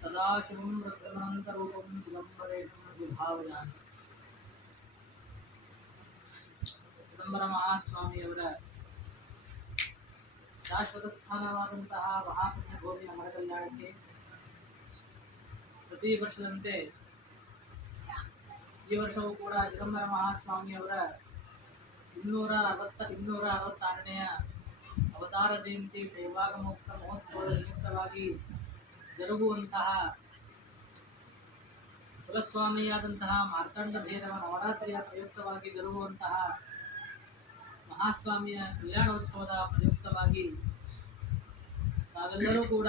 सदाशिवं रुद्रमनन्तरूपं चिदम्बरेशं विभावयामि. ಚಿದಂಬರ ಮಹಾಸ್ವಾಮಿಯವರ ಶಾಶ್ವತ ಸ್ಥಾನವಾದಂತಹ ಮಹಾಪುಣ್ಯಭೂಮಿಯ ಮರಕಲ್ಯಾಣಕ್ಕೆ ಪ್ರತಿ ವರ್ಷದಂತೆ ಈ ವರ್ಷವೂ ಕೂಡ ಚಿದಂಬರ ಮಹಾಸ್ವಾಮಿಯವರ 266ನೆಯ ಅವತಾರ ಜಯಂತಿ ಶೈವಾಗಮೋಕ್ತ ಮಹೋತ್ಸವದ ನಿಮಿತ್ತವಾಗಿ ಜರುಗುವಂತಹ ಕುಲಸ್ವಾಮಿಯಾದಂತಹ ಮಾರ್ತಾಂಡ ಭೈರವ ನವರಾತ್ರಿಯ ಪ್ರಯುಕ್ತವಾಗಿ ಜರುಗುವಂತಹ ಮಹಾಸ್ವಾಮಿಯ ಕಲ್ಯಾಣೋತ್ಸವದ ಪ್ರಯುಕ್ತವಾಗಿ ನಾವೆಲ್ಲರೂ ಕೂಡ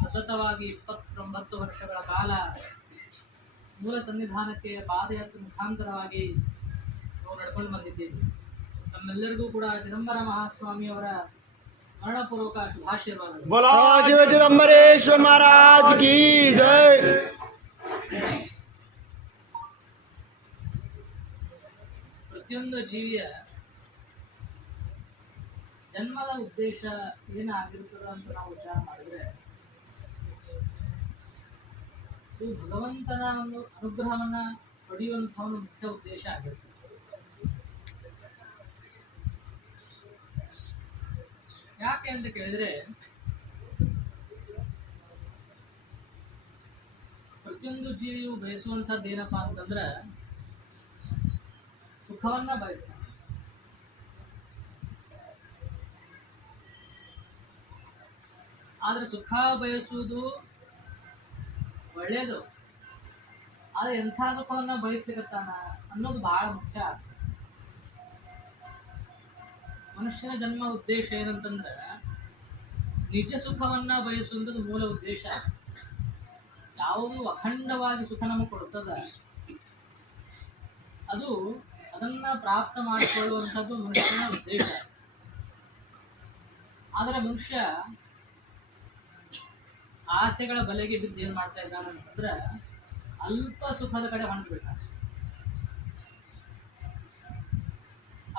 ಸತತವಾಗಿ 29 ವರ್ಷಗಳ ಕಾಲ ಮೂಲ ಸನ್ನಿಧಾನಕ್ಕೆ ಪಾದಯಾತ್ರೆ ಮುಖಾಂತರವಾಗಿ ನಾವು ನಡ್ಕೊಂಡು ಬಂದಿದ್ದೇವೆ. ನಮ್ಮೆಲ್ಲರಿಗೂ ಕೂಡ ಚಿದಂಬರ ಮಹಾಸ್ವಾಮಿಯವರ ಸ್ಮರಣಪೂರ್ವಕ ಶುಭಾಶೀರ್ವಾದಗಳು. बोलो शिव चिदंबरेश्वर महाराज की जय. ಪ್ರತಿಯೊಂದು ಜೀವಿಯ ಜನ್ಮದ ಉದ್ದೇಶ ಏನಾಗಿರ್ತದೆ ಅಂತ ನಾವು ವಿಚಾರ ಮಾಡಿದ್ರೆ ಇದು ಭಗವಂತನ ಒಂದು ಅನುಗ್ರಹವನ್ನ ಪಡೆಯುವಂತಹ ಒಂದು ಮುಖ್ಯ ಉದ್ದೇಶ ಆಗಿರ್ತದೆ. ಯಾಕೆ ಅಂತ ಕೇಳಿದ್ರೆ ಪ್ರತಿಯೊಂದು ಜೀವಿಯು ಬಯಸುವಂಥದ್ದು ಏನಪ್ಪಾ ಅಂತಂದ್ರೆ ಸುಖವನ್ನ ಬಯಸ್ತಾನೆ. ಆದ್ರೆ ಸುಖ ಬಯಸುವುದು ಒಳ್ಳೇದು, ಆದ್ರೆ ಎಂಥ ಸುಖವನ್ನ ಬಯಸ್ಲಿಕ್ಕತ್ತಾನ ಅನ್ನೋದು ಬಹಳ ಮುಖ್ಯ. ಮನುಷ್ಯನ ಜನ್ಮ ಉದ್ದೇಶ ಏನಂತಂದ್ರೆ ನಿಜ ಸುಖವನ್ನ ಬಯಸುವಂಥದ್ದು ಮೂಲ ಉದ್ದೇಶ. ಯಾವುದು ಅಖಂಡವಾಗಿ ಸುಖ ನಮಗೆ ಕೊಡ್ತದ ಅದನ್ನ ಪ್ರಾಪ್ತ ಮಾಡಿಕೊಳ್ಳುವಂಥದ್ದು ಮನುಷ್ಯನ ಉದ್ದೇಶ. ಆದರೆ ಮನುಷ್ಯ ಆಸೆಗಳ ಬಲೆಗೆ ಬಿದ್ದು ಏನ್ ಮಾಡ್ತಾ ಇದ್ದಾನೆ ಅಂತಂದ್ರೆ ಅಲ್ಪ ಸುಖದ ಕಡೆ ಹೊಂಟ್ಬಿಟ್ಟ.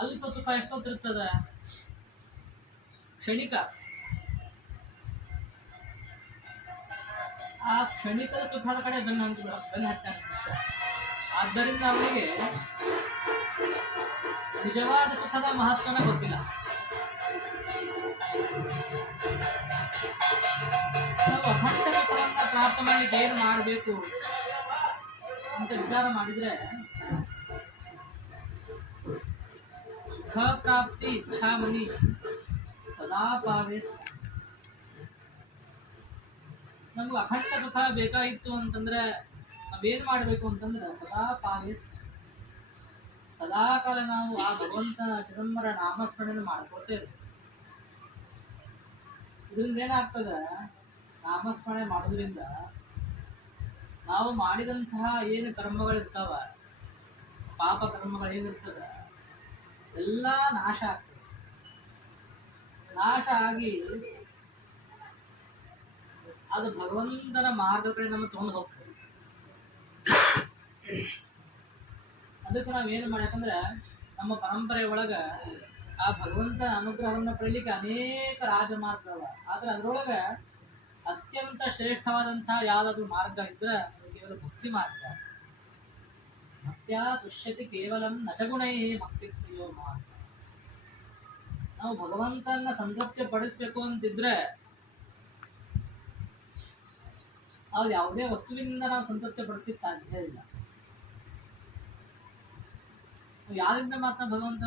ಅಲ್ಪ ಸುಖ ಎಷ್ಟೊತ್ತಿರ್ತದ? ಕ್ಷಣಿಕ. ಆ ಕ್ಷಣಿಕದ ಸುಖದ ಕಡೆ ಬೆನ್ನು ಹತ್ತಾನೆ ಮನುಷ್ಯ. ಆದ್ದರಿಂದ ಅವನಿಗೆ ನಿಜವಾದ ಸುಖದ ಮಹತ್ವನ ಗೊತ್ತಿಲ್ಲ. ನಾವು ಅಖಂಡ ಸುಖವನ್ನ ಪ್ರಾಪ್ತ ಮಾಡ್ಲಿಕ್ಕೆ ಏನು ಮಾಡಬೇಕು ಅಂತ ವಿಚಾರ ಮಾಡಿದ್ರೆ ಸುಖ ಪ್ರಾಪ್ತಿ ಇಚ್ಛಾಮಣಿ ಸದಾ ಪಾವೇ. ನಮ್ಗೆ ಅಖಂಡ ಸುಖ ಬೇಕಾಗಿತ್ತು ಅಂತಂದ್ರೆ ನಾವೇನ್ ಮಾಡ್ಬೇಕು ಅಂತಂದ್ರೆ ಸದಾ ಪಾವೇ, ಸದಾಕಾಲ ನಾವು ಆ ಭಗವಂತನ ಚಿದಂಬರ ನಾಮಸ್ಮರಣೆ ಮಾಡ್ಕೊತೇವೆ. ಇದರಿಂದ ಏನಾಗ್ತದ? ನಾಮಸ್ಮರಣೆ ಮಾಡೋದ್ರಿಂದ ನಾವು ಮಾಡಿದಂತಹ ಏನು ಕರ್ಮಗಳಿರ್ತಾವ, ಪಾಪ ಕರ್ಮಗಳೇನಿರ್ತದ ಎಲ್ಲ ನಾಶ ಆಗ್ತದೆ. ನಾಶ ಆಗಿ ಅದು ಭಗವಂತನ ಮಾರ್ಗ ಕಡೆ ನಮ್ಮ ತಗೊಂಡು ಹೋಗ್ತದೆ. ಅದಕ್ಕೆ ನಾವೇನು ಮಾಡಿ, ಯಾಕಂದ್ರೆ ನಮ್ಮ ಪರಂಪರೆ ಒಳಗ ಆ ಭಗವಂತ ಅನುಗ್ರಹವನ್ನು ಪಡೀಲಿಕ್ಕೆ ಅನೇಕ ರಾಜಮಾರ್ಗಗಳ, ಆದ್ರೆ ಅದರೊಳಗ ಅತ್ಯಂತ ಶ್ರೇಷ್ಠವಾದಂತಹ ಯಾವ್ದಾದ್ರು ಮಾರ್ಗ ಇದ್ರೆ ಅದು ಕೇವಲ ಭಕ್ತಿ ಮಾರ್ಗ. ಭಕ್ತ್ಯಾ ತುಷ್ಯತಿ ಕೇವಲಂ ನಚಗುಣೈ ಭಕ್ತಿ ಪ್ರಿಯೋ ಮಾರ್ಗ. ನಾವು ಭಗವಂತನ ಸಂತೃಪ್ತಿ ಪಡಿಸ್ಬೇಕು ಅಂತಿದ್ರೆ ಅದು ಯಾವುದೇ ವಸ್ತುವಿನಿಂದ ನಾವು ಸಂತೃಪ್ತಿ ಪಡಿಸ್ಲಿಕ್ಕೆ ಸಾಧ್ಯ ಇಲ್ಲ. ಯಾರಿಂದ ಮಾತ್ರ ಭಗವಂತ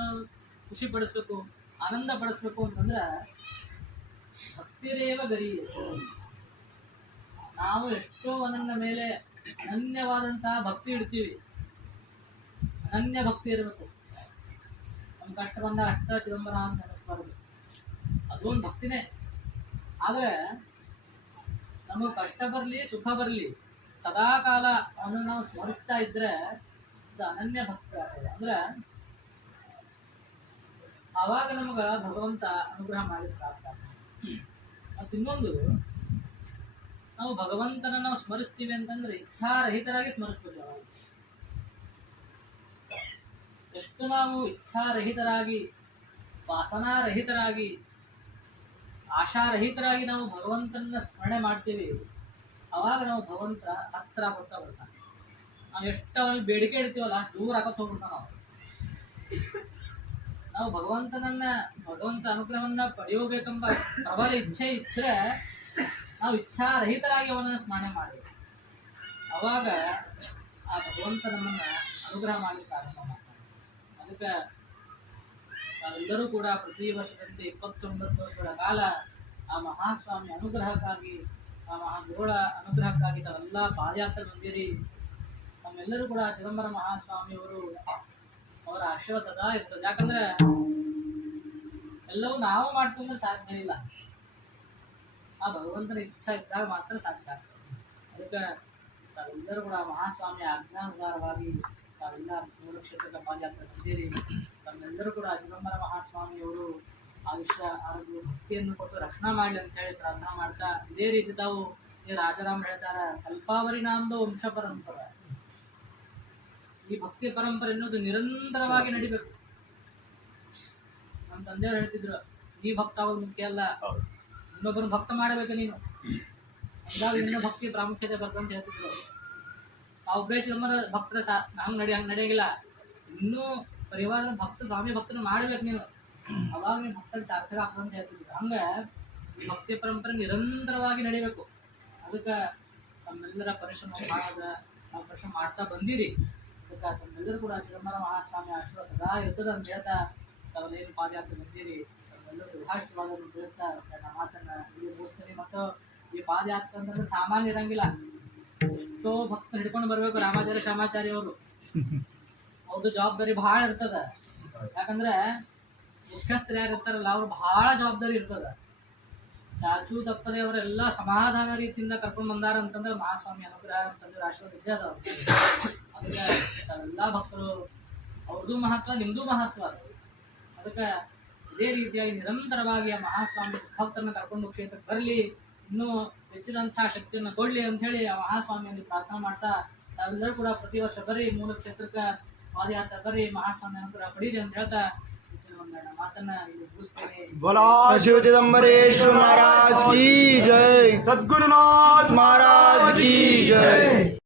ಖುಷಿ ಪಡಿಸ್ಬೇಕು, ಆನಂದ ಪಡಿಸ್ಬೇಕು ಅಂತಂದ್ರೆ ಭಕ್ತಿರೇವ ಗರೀಯ. ನಾವು ಎಷ್ಟೋ ನನ್ನ ಮೇಲೆ ಅನನ್ಯವಾದಂತಹ ಭಕ್ತಿ ಇಡ್ತೀವಿ. ಅನನ್ಯ ಭಕ್ತಿ ಇರಬೇಕು. ನಮ್ಮ ಕಷ್ಟ ಬಂದ ಅಷ್ಟ ಚಿದಂಬರ ಅಂತ ನೆನೆಸ್ಬಾರ್ದು, ಅದೊಂದು ಭಕ್ತಿನೇ. ಆದ್ರೆ ನಮಗೆ ಕಷ್ಟ ಬರಲಿ ಸುಖ ಬರಲಿ ಸದಾ ಕಾಲ ಅವನನ್ನು ನಾವು ಸ್ಮರಿಸ್ತಾ ಇದ್ರೆ ಅದು ಅನನ್ಯ ಭಕ್ತಿ ಆಗ್ತದೆ. ಅಂದ್ರೆ ಆವಾಗ ನಮಗ ಭಗವಂತ ಅನುಗ್ರಹ ಮಾಡಿದ್ರೆ ಆಗ್ತಾನೆ. ಮತ್ತು ಇನ್ನೊಂದು, ನಾವು ಭಗವಂತನ ನಾವು ಸ್ಮರಿಸ್ತೀವಿ ಅಂತಂದ್ರೆ ಇಚ್ಛಾರಹಿತರಾಗಿ ಸ್ಮರಿಸ್ಬೇಕು. ಎಷ್ಟು ನಾವು ಇಚ್ಛಾರಹಿತರಾಗಿ ವಾಸನಾರಹಿತರಾಗಿ ಆಶಾರಹಿತರಾಗಿ ನಾವು ಭಗವಂತನ ಸ್ಮರಣೆ ಮಾಡ್ತೀವಿ, ಅವಾಗ ನಾವು ಭಗವಂತ ಹತ್ರ ಬರ್ತಾ ಬರ್ತಾನೆ. ನಾವು ಎಷ್ಟು ಅವನಿಗೆ ಬೇಡಿಕೆ ಇಡ್ತೀವಲ್ಲ ಅಷ್ಟು ದೂರ ಆಗಕ್ಕೆ ಹೋಗ್ಬಿಡ್ತಾನೆ ನಾವು ಭಗವಂತ ಅನುಗ್ರಹವನ್ನ ಪಡೆಯಬೇಕೆಂಬ ಪ್ರಬಲ ಇಚ್ಛೆ ಇದ್ರೆ ನಾವು ಇಚ್ಛಾರಹಿತರಾಗಿ ಅವನನ್ನು ಸ್ಮರಣೆ ಮಾಡಬೇಕು. ಅವಾಗ ಆ ಭಗವಂತ ನಮ್ಮನ್ನ ಅನುಗ್ರಹ ಮಾಡಲಿಕ್ಕೆ ಪ್ರಾರಂಭ ಮಾಡ್ತಾನೆ. ಅದಕ್ಕೆ ನಾವೆಲ್ಲರೂ ಕೂಡ ಪ್ರತಿ ವರ್ಷದಂತೆ 29 ವರ್ಷಗಳ ಕಾಲ ಆ ಮಹಾಸ್ವಾಮಿ ಅನುಗ್ರಹಕ್ಕಾಗಿ, ಆ ಮಹಾಗುರುಗಳ ಅನುಗ್ರಹಕ್ಕಾಗಿ ತಾವೆಲ್ಲ ಪಾದಯಾತ್ರೆ ಬಂದಿರಿ. ನಮ್ಮೆಲ್ಲರೂ ಕೂಡ ಚಿದಂಬರ ಮಹಾಸ್ವಾಮಿಯವರು ಅವರ ಆಶೀರ್ವಾದ ಸದಾ ಇರ್ತದೆ. ಯಾಕಂದ್ರೆ ಎಲ್ಲವೂ ನಾವು ಮಾಡ್ಕೊಂಡ್ರೆ ಸಾಧ್ಯ ಇಲ್ಲ, ಆ ಭಗವಂತನ ಇಚ್ಛಾ ಇದ್ದಾಗ ಮಾತ್ರ ಸಾಧ್ಯ ಆಗ್ತದೆ. ಅದಕ್ಕೆ ತಾವೆಲ್ಲರೂ ಕೂಡ ಮಹಾಸ್ವಾಮಿಯ ಆಜ್ಞಾನುಸಾರವಾಗಿ ತಾವೆಲ್ಲ 3 ಕ್ಷೇತ್ರದ ಪಾದಯಾತ್ರೆ ಬಂದಿರಿ. ತಮ್ಮೆಲ್ಲರೂ ಕೂಡ ಚಿದಂಬರ ಮಹಾಸ್ವಾಮಿಯವರು ಆಯುಷ್ಯ ಆರೋಗ್ಯ ಭಕ್ತಿಯನ್ನು ಕೊಟ್ಟು ರಕ್ಷಣಾ ಮಾಡಲಿ ಅಂತ ಹೇಳಿ ಪ್ರಾರ್ಥನಾ ಮಾಡ್ತಾ, ಇದೇ ರೀತಿ ತಾವು ಈ ರಾಜಾರಾಮ್ ಹೇಳ್ತಾರ, ಕಲ್ಪಾವರಿ ನಾಮದ ವಂಶ ಪರಂಪರೆ, ಈ ಭಕ್ತಿ ಪರಂಪರೆ ಎನ್ನುವುದು ನಿರಂತರವಾಗಿ ನಡಿಬೇಕು. ನಮ್ಮ ತಂದೆಯವರು ಹೇಳ್ತಿದ್ರು, ಈ ಭಕ್ತ ಆಗೋದು ಮುಖ್ಯ ಅಲ್ಲ, ಇನ್ನೊಬ್ಬರು ಭಕ್ತ ಮಾಡಬೇಕು ನೀನು, ಅಂದಾಗ ಇನ್ನೂ ಭಕ್ತಿ ಪ್ರಾಮುಖ್ಯತೆ ಬರ್ತಂತ ಹೇಳ್ತಿದ್ರು. ಒಬ್ಬರೇ ಚಿದಂಬರ ಭಕ್ತರ ಹಂಗೆ ನಡೆಯಂಗಿಲ್ಲ, ಇನ್ನೂ ಪರಿವಾರ ಭಕ್ತ ಸ್ವಾಮಿ ಭಕ್ತನ ಮಾಡಬೇಕು ನೀನು, ಅವಾಗ ನೀನು ಭಕ್ತರಿಗೆ ಸಾರ್ಥಕ ಆಗ್ತದೆ ಅಂತ ಹೇಳ್ತಿದ್ರು. ಹಂಗೆ ಭಕ್ತಿ ಪರಂಪರೆ ನಿರಂತರವಾಗಿ ನಡಿಬೇಕು. ಅದಕ್ಕೆ ತಮ್ಮೆಲ್ಲರ ಪರಿಶ್ರಮ ನಾವು ಪರಿಶ್ರಮ ಮಾಡ್ತಾ ಬಂದಿರಿ. ಅದಕ್ಕೆ ತಮ್ಮೆಲ್ಲರೂ ಕೂಡ ಚಿದಂಬರ ಮಹಾಸ್ವಾಮಿ ಆಶೀರ್ವಾದ ಸದಾ ಇರ್ತದೆ ಅಂತ ಹೇಳ್ತಾ ತಾವೇನು ಪಾದಯಾತ್ರೆ ಬಂದಿರಿ, ತಮ್ಮೆಲ್ಲರೂ ಶುಭಾಶೀರ್ವಾದವನ್ನು ತಿಳಿಸ್ತಾ ನನ್ನ ಮಾತನ್ನ ಇಲ್ಲಿ ಮುಗಿಸ್ತೀನಿ. ಮತ್ತು ಈ ಪಾದಯಾತ್ರೆ ಅಂತಂದ್ರೆ ಸಾಮಾನ್ಯ ಇರಂಗಿಲ್ಲ, ಎಷ್ಟೋ ಭಕ್ತರು ಹಿಡ್ಕೊಂಡು ಬರ್ಬೇಕು. ರಾಮಾಚಾರ್ಯ ಶ್ಯಾಮಾಚಾರ್ಯ ಅವರು ಅವ್ರದ್ದು ಜವಾಬ್ದಾರಿ ಬಹಳ ಇರ್ತದ. ಯಾಕಂದ್ರೆ ಮುಖ್ಯಸ್ಥರು ಯಾರು ಇರ್ತಾರಲ್ಲ ಅವ್ರು ಬಹಳ ಜವಾಬ್ದಾರಿ ಇರ್ತದ. ಚಾಚು ತಪ್ಪದೆ ಅವರೆಲ್ಲ ಸಮಾಧಾನ ರೀತಿಯಿಂದ ಕರ್ಕೊಂಡು ಬಂದಾರ ಅಂತಂದ್ರೆ ಮಹಾಸ್ವಾಮಿ ಅನುಗ್ರಹ ಅಂತಂದ್ರೆ ಆಶೀರ್ವಾದ ಇದ್ದೇ ಅದಾವ. ಅದಕ್ಕೆ ತಾವೆಲ್ಲ ಭಕ್ತರು ಅವ್ರದ್ದು ಮಹತ್ವ, ನಿಮ್ದು ಮಹತ್ವ. ಅದಕ್ಕೆ ಇದೇ ರೀತಿಯಾಗಿ ನಿರಂತರವಾಗಿ ಆ ಮಹಾಸ್ವಾಮಿ ಭಕ್ತರನ್ನ ಕರ್ಕೊಂಡು ಕ್ಷೇತ್ರಕ್ಕೆ ಬರಲಿ, ಇನ್ನೂ ಹೆಚ್ಚಿದಂತಹ ಶಕ್ತಿಯನ್ನು ಕೊಡಲಿ ಅಂತ ಹೇಳಿ ಆ ಮಹಾಸ್ವಾಮಿಯಲ್ಲಿ ಪ್ರಾರ್ಥನೆ ಮಾಡ್ತಾ ತಾವೆಲ್ಲರೂ ಕೂಡ ಪ್ರತಿ ವರ್ಷ ಬರ್ರಿ, 3 ಕ್ಷೇತ್ರಕ್ಕೆ ಪಾದಯಾತ್ರೆ ಬರ್ರಿ, ಮಹಾಸ್ವಾಮಿ ಅನುಗ್ರಹ ಪಡೀರಿ ಅಂತ ಹೇಳ್ತಾ ಒಂದೆರಡು ಮಾತನ್ನ ಇಲ್ಲಿ ಮುಗಿಸ್ತೇನೆ. बोला शिव चिदम्बरेश्वर महाराज की जय, सद्गुरुनाथ महाराज की जय.